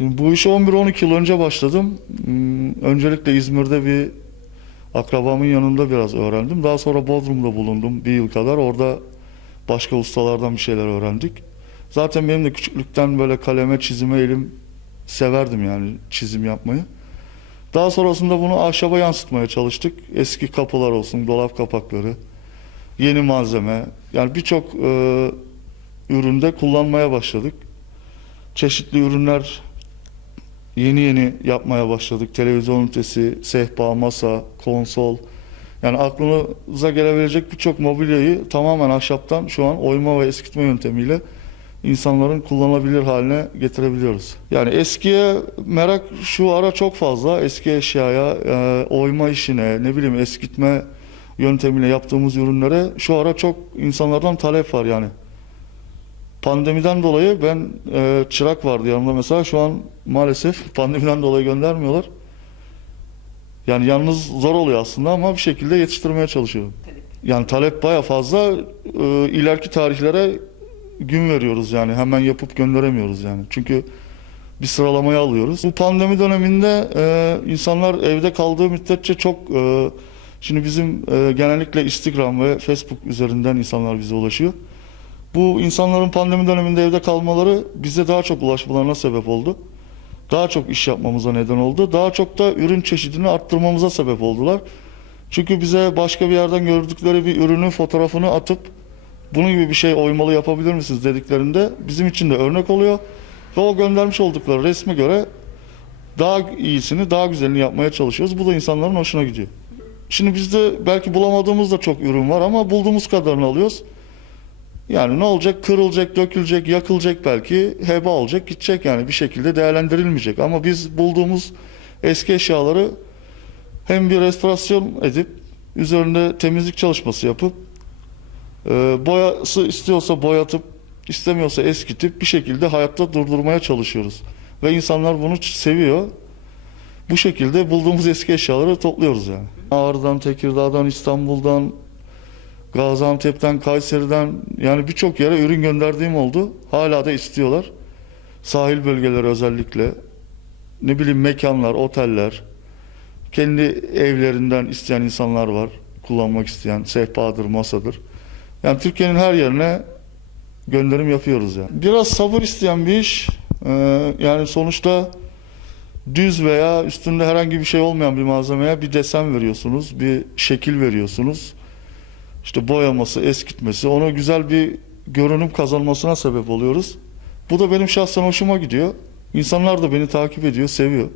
Bu işe 11-12 yıl önce başladım. Hmm, Öncelikle İzmir'de bir akrabamın yanında biraz öğrendim. Daha sonra Bodrum'da bulundum bir yıl kadar. Orada başka ustalardan bir şeyler öğrendik. Zaten benim de küçüklükten böyle kaleme çizime elim severdim yani çizim yapmayı. Daha sonrasında bunu ahşaba yansıtmaya çalıştık. Eski kapılar olsun, dolap kapakları, yeni malzeme. Yani birçok e, üründe kullanmaya başladık. Çeşitli ürünler yeni yeni yapmaya başladık. Televizyon ünitesi, sehpa, masa, konsol. Yani aklınıza gelebilecek birçok mobilyayı tamamen ahşaptan şu an oyma ve eskitme yöntemiyle insanların kullanılabilir haline getirebiliyoruz. Yani eskiye merak şu ara çok fazla. Eski eşyaya, e, oyma işine, ne bileyim eskitme yöntemiyle yaptığımız ürünlere şu ara çok insanlardan talep var yani. Pandemiden dolayı ben e, çırak vardı yanımda mesela şu an maalesef pandemiden dolayı göndermiyorlar. Yani yalnız zor oluyor aslında ama bir şekilde yetiştirmeye çalışıyorum. Yani talep baya fazla. E, ileriki tarihlere gün veriyoruz yani hemen yapıp gönderemiyoruz yani. Çünkü bir sıralamayı alıyoruz. Bu pandemi döneminde e, insanlar evde kaldığı müddetçe çok e, şimdi bizim e, genellikle Instagram ve Facebook üzerinden insanlar bize ulaşıyor. Bu insanların pandemi döneminde evde kalmaları bize daha çok ulaşmalarına sebep oldu. Daha çok iş yapmamıza neden oldu. Daha çok da ürün çeşidini arttırmamıza sebep oldular. Çünkü bize başka bir yerden gördükleri bir ürünün fotoğrafını atıp bunun gibi bir şey oymalı yapabilir misiniz dediklerinde bizim için de örnek oluyor. Ve o göndermiş oldukları resme göre daha iyisini, daha güzelini yapmaya çalışıyoruz. Bu da insanların hoşuna gidiyor. Şimdi bizde belki bulamadığımız da çok ürün var ama bulduğumuz kadarını alıyoruz. Yani ne olacak? Kırılacak, dökülecek, yakılacak belki. Heba olacak, gidecek yani bir şekilde değerlendirilmeyecek. Ama biz bulduğumuz eski eşyaları hem bir restorasyon edip üzerinde temizlik çalışması yapıp e, boyası istiyorsa boyatıp istemiyorsa eskitip bir şekilde hayatta durdurmaya çalışıyoruz. Ve insanlar bunu seviyor. Bu şekilde bulduğumuz eski eşyaları topluyoruz yani. Ağrı'dan, Tekirdağ'dan, İstanbul'dan, Gaziantep'ten, Kayseri'den yani birçok yere ürün gönderdiğim oldu. Hala da istiyorlar. Sahil bölgeleri özellikle. Ne bileyim mekanlar, oteller. Kendi evlerinden isteyen insanlar var. Kullanmak isteyen sehpadır, masadır. Yani Türkiye'nin her yerine gönderim yapıyoruz yani. Biraz sabır isteyen bir iş. Ee, yani sonuçta düz veya üstünde herhangi bir şey olmayan bir malzemeye bir desen veriyorsunuz, bir şekil veriyorsunuz. İşte boyaması, eskitmesi, ona güzel bir görünüm kazanmasına sebep oluyoruz. Bu da benim şahsen hoşuma gidiyor. İnsanlar da beni takip ediyor, seviyor.